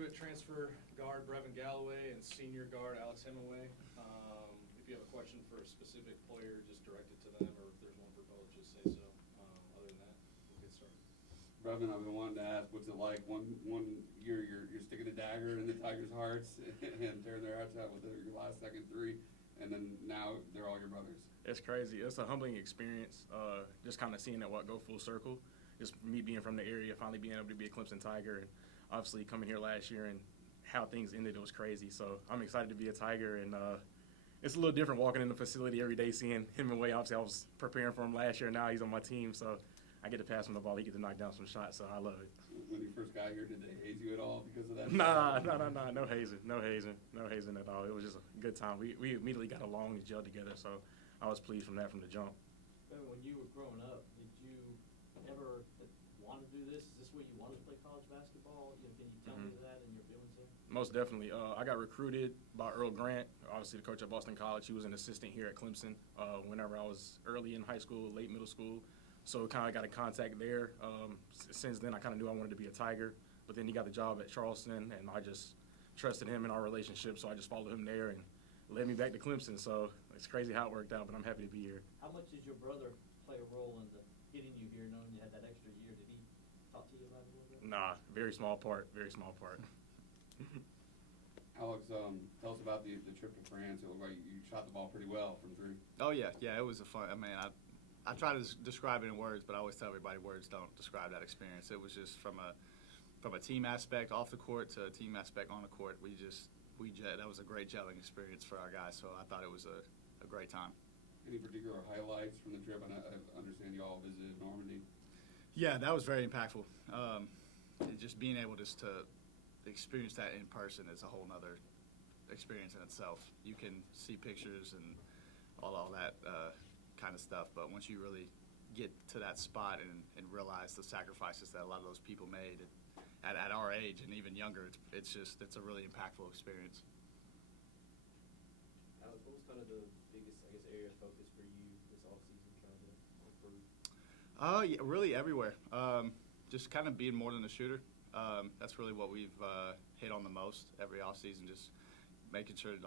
graduate transfer guard Brevin Galloway and senior guard Alex Hemenway. If you have a question for a specific player, just direct it to them, or if there's one for both, just say so. Other than that, we'll get started. Brevin, I've been wanting to ask, what's it like? One year you're sticking a dagger in the Tigers' hearts and tearing their hearts out with your last second three, and then now they're all your brothers. It's crazy. It's a humbling experience. Just kind of seeing it go full circle. Just me being from the area, finally being able to be a Clemson Tiger, and obviously coming here last year and how things ended, it was crazy. So I'm excited to be a Tiger, and it's a little different walking in the facility every day, seeing him and Way. Obviously, I was preparing for him last year. Now he's on my team, so I get to pass him the ball. He gets to knock down some shots, so I love it. When you first got here, did they haze you at all because of that? Nah, no hazing at all. It was just a good time. We immediately got along and gelled together, so I was pleased from that from the jump. When you were growing up, did you ever want to do this? Is this where you wanted to play college basketball? Can you tell me that and your feelings there? Most definitely. I got recruited by Earl Grant, obviously the coach at Boston College. He was an assistant here at Clemson whenever I was early in high school, late middle school. So kind of got a contact there. Since then, I kind of knew I wanted to be a Tiger. But then he got the job at Charleston, and I just trusted him in our relationship. So I just followed him there and led me back to Clemson. So it's crazy how it worked out, but I'm happy to be here. How much did your brother play a role in getting you here, knowing you had that extra year? Did he talk to you about it a little bit? Nah, very small part, very small part. Alex, tell us about the trip to France. It looked like you shot the ball pretty well from three. Oh, yeah, it was a fun. I mean, I try to describe it in words, but I always tell everybody words don't describe that experience. It was just from a team aspect off the court to a team aspect on the court. That was a great gelling experience for our guys. So I thought it was a great time. Any particular highlights from the trip? I understand you all visited Normandy. Yeah, that was very impactful. Just being able to experience that in person is a whole nother experience in itself. You can see pictures and all that kind of stuff, but once you really get to that spot and realize the sacrifices that a lot of those people made at our age and even younger, it's a really impactful experience. Alex, what was kind of the biggest, area of focus for you this offseason trying to improve? Yeah, really everywhere. Just kind of being more than a shooter. That's really what we've hit on the most every offseason. Just making sure that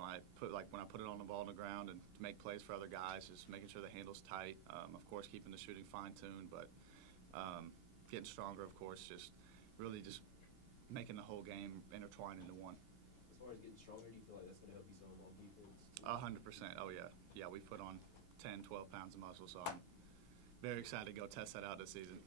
when I put it on the ball on the ground and to make plays for other guys, just making sure the handle's tight. Of course, keeping the shooting fine-tuned, but getting stronger, of course, just really just making the whole game intertwine into one. As far as getting stronger, do you feel like that's going to help you some on defense? 100%. Oh, yeah. Yeah, we put on 10, 12 pounds of muscle, so I'm very excited to go test that out this season.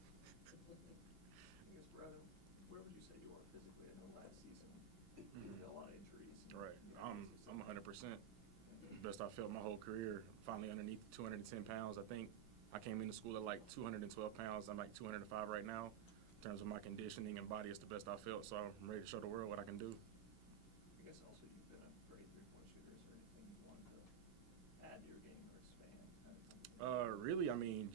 Brevin, where would you say you are physically? I know last season you had a lot of injuries. Right. I'm 100%. Best I felt my whole career. Finally underneath 210 pounds. I think I came into school at like 212 pounds. I'm like 205 right now. In terms of my conditioning and body, it's the best I felt. So I'm ready to show the world what I can do. I guess also you've been a great three-point shooter. Is there anything you wanted to add to your game or expand? Really, I mean,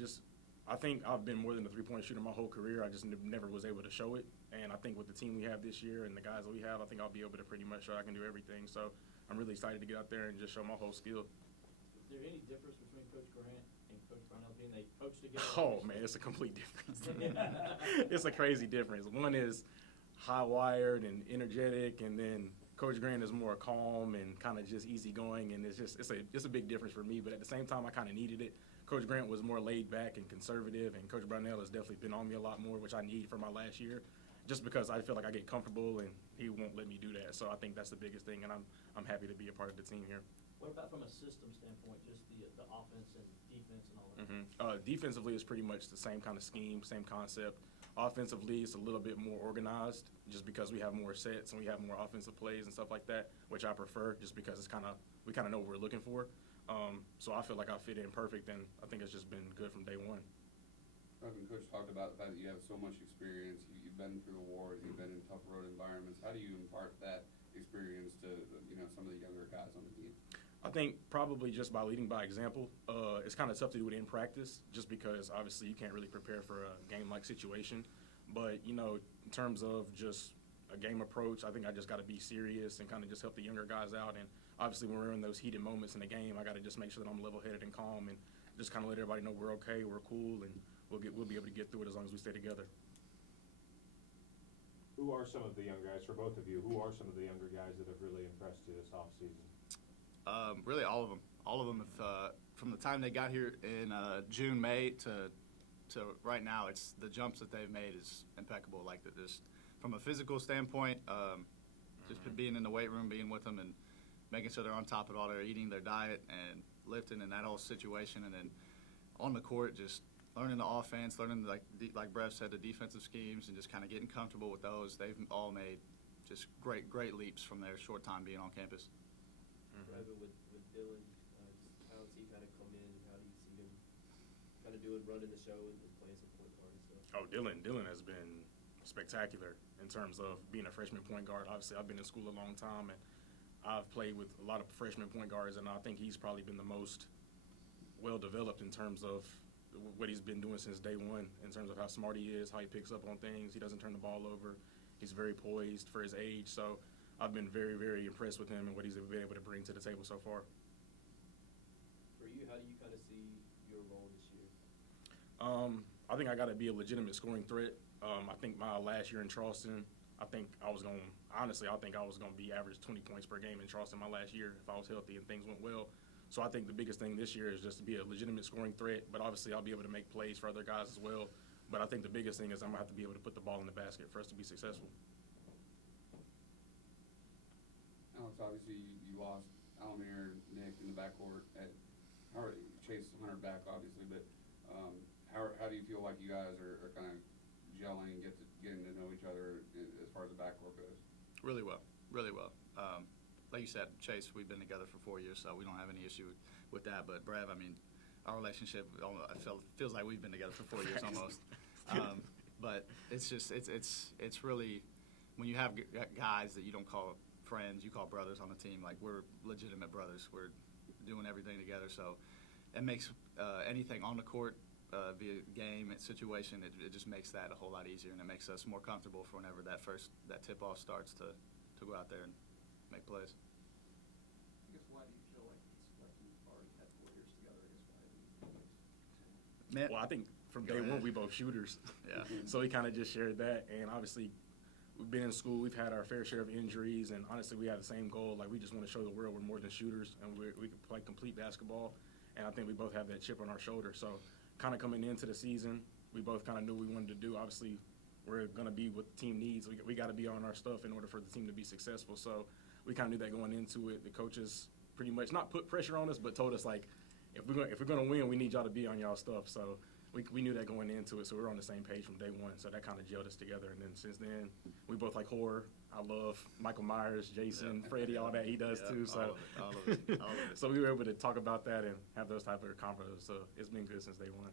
I think I've been more than a three-point shooter my whole career. I just never was able to show it. And I think with the team we have this year and the guys that we have, I think I'll be able to pretty much show I can do everything. So I'm really excited to get out there and just show my whole skill. Is there any difference between Coach Grant and Coach Brownell being they coach together? Oh, man, it's a complete difference. It's a crazy difference. One is high-wired and energetic, and then Coach Grant is more calm and kind of just easygoing, and it's a big difference for me. But at the same time, I kind of needed it. Coach Grant was more laid back and conservative, and Coach Brownell has definitely been on me a lot more, which I need for my last year, just because I feel like I get comfortable and he won't let me do that. So I think that's the biggest thing, and I'm happy to be a part of the team here. What about from a system standpoint, just the offense and defense and all that? Defensively, it's pretty much the same kind of scheme, same concept. Offensively, it's a little bit more organized, just because we have more sets and we have more offensive plays and stuff like that, which I prefer, just because we kind of know what we're looking for. So I feel like I fit in perfect, and I think it's just been good from day one. Brevin, Coach talked about the fact that you have so much experience. You've been through the wars. You've been in tough road environments. How do you impart that experience to some of the younger guys on the team? I think probably just by leading by example. It's kind of tough to do it in practice, just because obviously you can't really prepare for a game-like situation. But in terms of just a game approach, I think I just got to be serious and kind of just help the younger guys out. And obviously when we're in those heated moments in the game, I got to just make sure that I'm level-headed and calm and just kind of let everybody know we're okay, we're cool, and we'll be able to get through it as long as we stay together. Who are some of the young guys, for both of you, who are some of the younger guys that have really impressed you this offseason? Really, all of them. All of them, from the time they got here in June, May to right now, it's the jumps that they've made is impeccable. Like just from a physical standpoint, just being in the weight room, being with them, and making sure they're on top of all their eating, their diet, and lifting, and that whole situation, and then on the court, just learning the offense, learning like Brev said, the defensive schemes, and just kind of getting comfortable with those. They've all made just great leaps from their short time being on campus. Brevin, with Dillon, just how's he kind of come in, and how do you see him kind of running the show and playing some point guard and stuff? Oh, Dillon has been spectacular in terms of being a freshman point guard. Obviously, I've been in school a long time, and I've played with a lot of freshman point guards, and I think he's probably been the most well-developed in terms of what he's been doing since day one, in terms of how smart he is, how he picks up on things. He doesn't turn the ball over. He's very poised for his age. So I've been very, very impressed with him and what he's been able to bring to the table so far. For you, how do you kind of see your role this year? I think I got to be a legitimate scoring threat. I think my last year in Charleston, I think I was going to be average 20 points per game in Charleston my last year if I was healthy and things went well. So I think the biggest thing this year is just to be a legitimate scoring threat, but obviously I'll be able to make plays for other guys as well. But I think the biggest thing is I'm going to have to be able to put the ball in the basket for us to be successful. Alex, obviously you lost Alamir and Nick in the backcourt. Chase Hunter back, obviously, but how do you feel like you guys are kind of gelling, getting to know each other as far as the backcourt goes? Really well. Like you said, Chase, we've been together for 4 years, so we don't have any issue with that. But Brev, I mean, our relationship feels like we've been together for 4 years almost. But it's just it's really when you have guys that you don't call friends, you call brothers on the team. Like we're legitimate brothers. We're doing everything together, so it makes anything on the court via game situation. It just makes that a whole lot easier, and it makes us more comfortable for whenever that tip off starts to go out there and make plays. I guess why do you feel like it's like you've already had 4 years together? I guess why do you feel like Man, Well, I think from day one we both shooters. Yeah. So we kind of just shared that, and obviously we've been in school, we've had our fair share of injuries, and honestly we had the same goal. Like we just want to show the world we're more than shooters, and we can play complete basketball. And I think we both have that chip on our shoulder. So kind of coming into the season, we both kind of knew what we wanted to do. Obviously we're going to be what the team needs. We got to be on our stuff in order for the team to be successful. So we kind of knew that going into it. The coaches pretty much not put pressure on us, but told us like, if we're going to win, we need y'all to be on y'all stuff. So we knew that going into it. So we were on the same page from day one. So that kind of gelled us together. And then since then, we both like horror. I love Michael Myers, Jason, Freddie, all that he does too. So all of it. so we were able to talk about that and have those type of conversations. So it's been good since day one.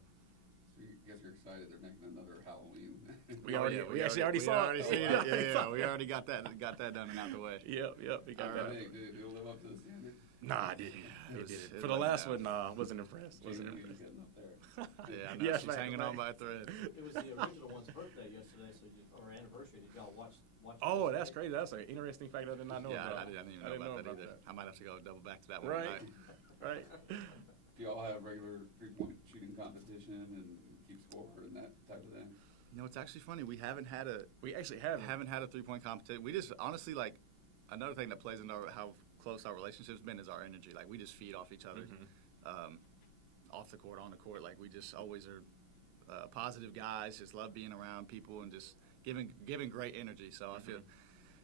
So I guess you're excited they're making another Halloween. We actually already saw it. Yeah, we already got that done and out the way. Yep, we got that. Did it live up to the standard? Nah, I didn't. It was- Didn't. it For the wasn't last bad. one, nah, wasn't impressed. Jason Lee was getting up there. Yeah, I know. Yeah, She's right, hanging right. on by a thread. It was the original one's birthday yesterday, or anniversary. Did y'all watch Oh, it that's yesterday? crazy. That's an interesting fact I did not know Yeah, about. I didn't even know about that either. I might have to go double back to that one Right, tonight. right. Do y'all have regular three-point shooting competition and keep score and that type of thing? You know, it's actually funny. We haven't had a We actually have. haven't had a 3-point competition. We just honestly like another thing that plays into how close our relationship's been is our energy. Like we just feed off each other, off the court, on the court. Like we just always are positive guys. Just love being around people and just giving great energy. So I feel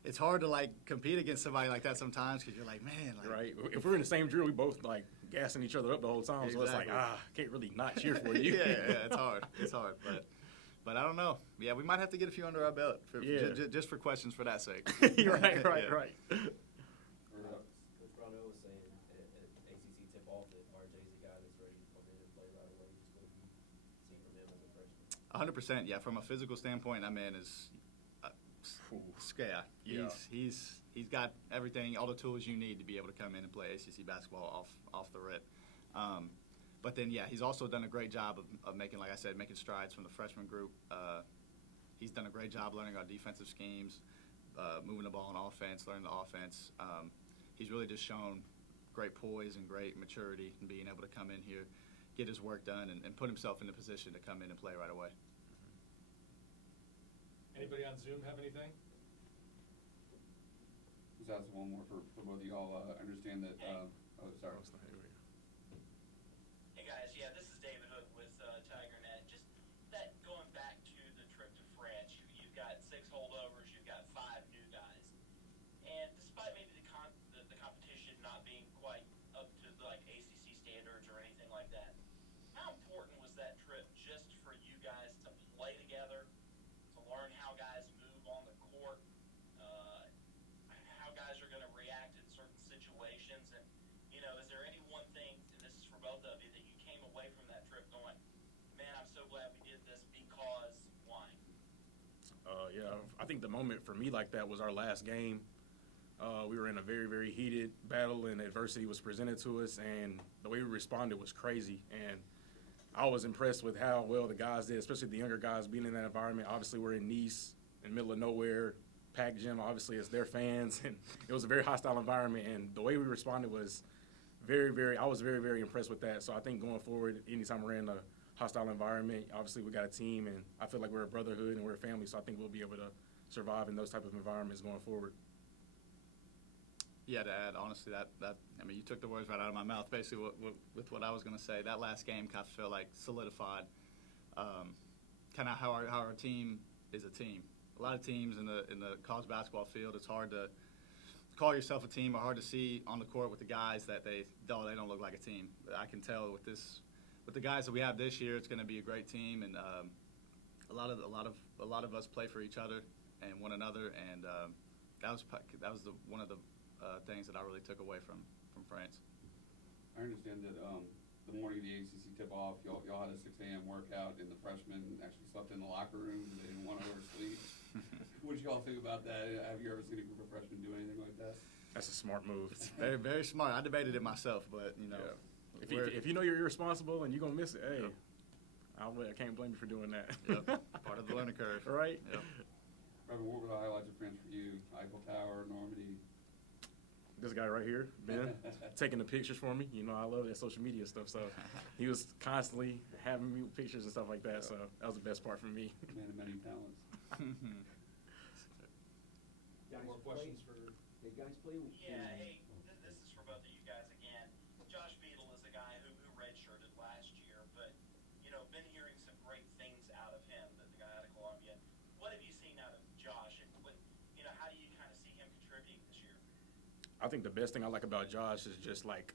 it's hard to like compete against somebody like that sometimes because you're like, man, like, Right. If we're in the same drill, we both like gassing each other up the whole time. So it's like, Exactly. can't really not cheer for you. yeah, it's hard. It's hard, but I don't know. Yeah, we might have to get a few under our belt just for questions for that sake. right. Yeah. Coach Brownell was saying at ACC tip-off that RJ is a guy that's ready to come in and play right away. Just what you see from him as a freshman. 100%. Yeah, from a physical standpoint, that man is Yeah. He's got everything, all the tools you need to be able to come in and play ACC basketball off the rip. But then, yeah, he's also done a great job of making, like I said, making strides from the freshman group. He's done a great job learning our defensive schemes, moving the ball on offense, learning the offense. He's really just shown great poise and great maturity in being able to come in here, get his work done, and put himself in the position to come in and play right away. Anybody on Zoom have anything? Just ask one more for both of y'all. I understand that, oh, sorry. Hey guys, yeah, this is David Hook with TigerNet. Just that going back to the trip to France, you've got 6 holdovers, you've got 5 new guys, and despite maybe the competition not being quite up to like ACC standards or anything like that, how important was that trip just for you guys to play together, to learn how guys move on the court, how guys are going to react in certain situations, and is there any one thing, and this is for both of you, that you came away from that trip going, man, I'm so glad we did this because why? Yeah, I think the moment for me like that was our last game. We were in a very, very heated battle, and adversity was presented to us, and the way we responded was crazy. And I was impressed with how well the guys did, especially the younger guys being in that environment. Obviously, we're in Nice, in the middle of nowhere, packed gym. Obviously, it's their fans, and it was a very hostile environment. And the way we responded was I was very, very impressed with that. So I think going forward, anytime we're in a hostile environment, obviously we got a team, and I feel like we're a brotherhood and we're a family. So I think we'll be able to survive in those type of environments going forward. Yeah, to add, honestly, I mean, you took the words right out of my mouth. Basically, with what I was going to say, that last game kind of felt like solidified kind of how our team is a team. A lot of teams in the college basketball field, it's hard to call yourself a team or hard to see on the court with the guys that they don't look like a team. I can tell with the guys that we have this year, it's going to be a great team, and a lot of us play for each other and one another, and that was one of the things that I really took away from France. I understand that the morning of the ACC tip-off, y'all had a 6 a.m. workout, and the freshmen actually slept in the locker room and they didn't want to oversleep. What did y'all think about that? Have you ever seen a group of freshmen do anything like that? That's a smart move. Very, very smart. I debated it myself, but, Yeah. If you know you're irresponsible and you're going to miss it, hey, I can't blame you for doing that. Yep. Part of the learning curve. Right? Yep. Brevin, what were the highlights of France for you? Eiffel Tower, Normandy? This guy right here, Ben, taking the pictures for me. I love that social media stuff. So he was constantly having me with pictures and stuff like that. So that was the best part for me. Man of many talents. More questions for? Hey, guys, play with Yeah, hey, this is for both of you guys again. Josh Beadle is a guy who redshirted last year, but, been hearing some great things out of him, the guy out of Columbia. What have you seen out of Josh, and how do you kind of see him contributing this year? I think the best thing I like about Josh is just like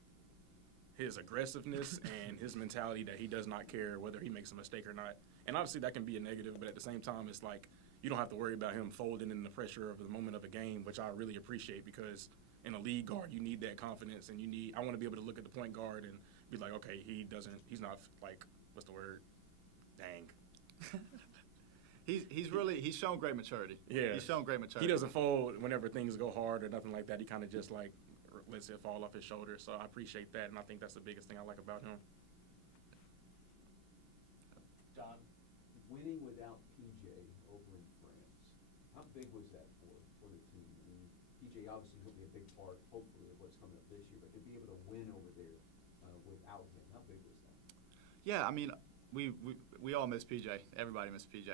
his aggressiveness and his mentality that he does not care whether he makes a mistake or not. And obviously that can be a negative, but at the same time, it's like you don't have to worry about him folding in the pressure of the moment of a game, which I really appreciate because in a lead guard, you need that confidence, and I want to be able to look at the point guard and be like, okay, he's not like, what's the word? Dang. He's shown great maturity. Yeah. He's shown great maturity. He doesn't fold whenever things go hard or nothing like that. He kind of just like lets it fall off his shoulders. So I appreciate that, and I think that's the biggest thing I like about him. John? winning without PJ over in France. How big was that for the team? I mean, PJ obviously will be a big part, hopefully, of what's coming up this year, but to be able to win over there without him, how big was that? Yeah, I mean, we all miss PJ. Everybody miss PJ.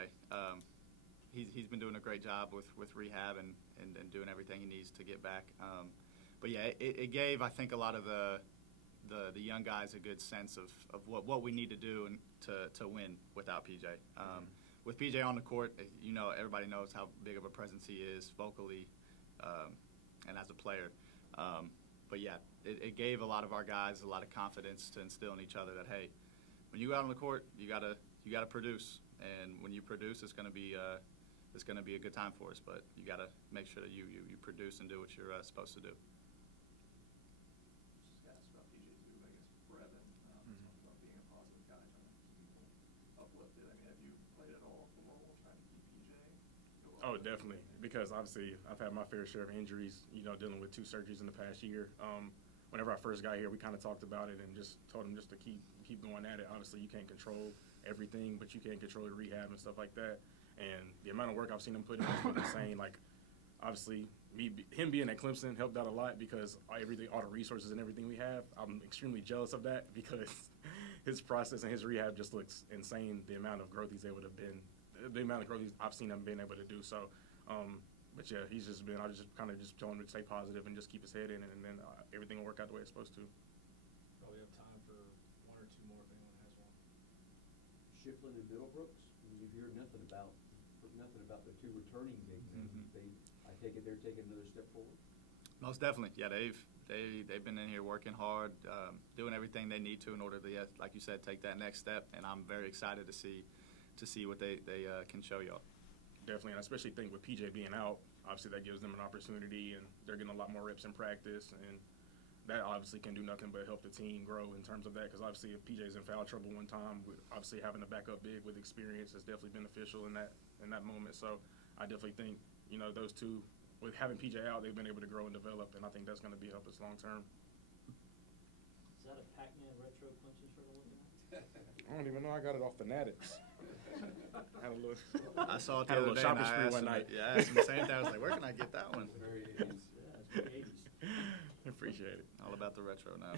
He's been doing a great job with rehab and doing everything he needs to get back. But yeah, it gave, I think, a lot of the young guys a good sense of what we need to do to win without PJ. With PJ on the court, everybody knows how big of a presence he is vocally and as a player. But yeah, it gave a lot of our guys a lot of confidence to instill in each other that, hey, when you go out on the court, you gotta produce, and when you produce, it's gonna be a good time for us. But you gotta make sure that you produce and do what you're supposed to do. Just asked about PJ too, I guess Brevin, talked about being a positive guy, trying to keep people uplifted. I mean, have you played at all the role trying to keep PJ? Oh, definitely, because obviously I've had my fair share of injuries, dealing with 2 surgeries in the past year. Whenever I first got here, we kind of talked about it and just told him just to keep going at it. Obviously, you can't control everything, but you can control the rehab and stuff like that. And the amount of work I've seen him put in has been insane. Like, obviously, him being at Clemson helped out a lot because all the resources and everything we have, I'm extremely jealous of that because his process and his rehab just looks insane. The amount of growth I've seen him being able to do. So, But yeah, I just kind of just told him to stay positive and just keep his head in it, and then everything will work out the way it's supposed to. Probably have time for one or two more if anyone has one. Schiefflin and Middlebrooks, you hear nothing about the two returning big men. I take it they're taking another step forward? Most definitely, yeah. They've been in here working hard, doing everything they need to in order to, yeah, like you said, take that next step. And I'm very excited to see what they can show y'all. Definitely, and I especially think with PJ being out, obviously that gives them an opportunity, and they're getting a lot more reps in practice, and that obviously can do nothing but help the team grow in terms of that. Because obviously, if PJ's in foul trouble one time, obviously having a backup big with experience is definitely beneficial in that moment. So I definitely think those two, with having PJ out, they've been able to grow and develop, and I think that's going to help us long term. Is that a Pac-Man retro Clemson shirt I'm looking at? I don't even know. I got it off Fanatics. Had a little. I saw it the Had a other little day, shopping and I spree asked one him, night. I asked him the same thing. I was like, where can I get that one? Very 80s. Yeah, it's very 80s. Appreciate it. All about the retro now.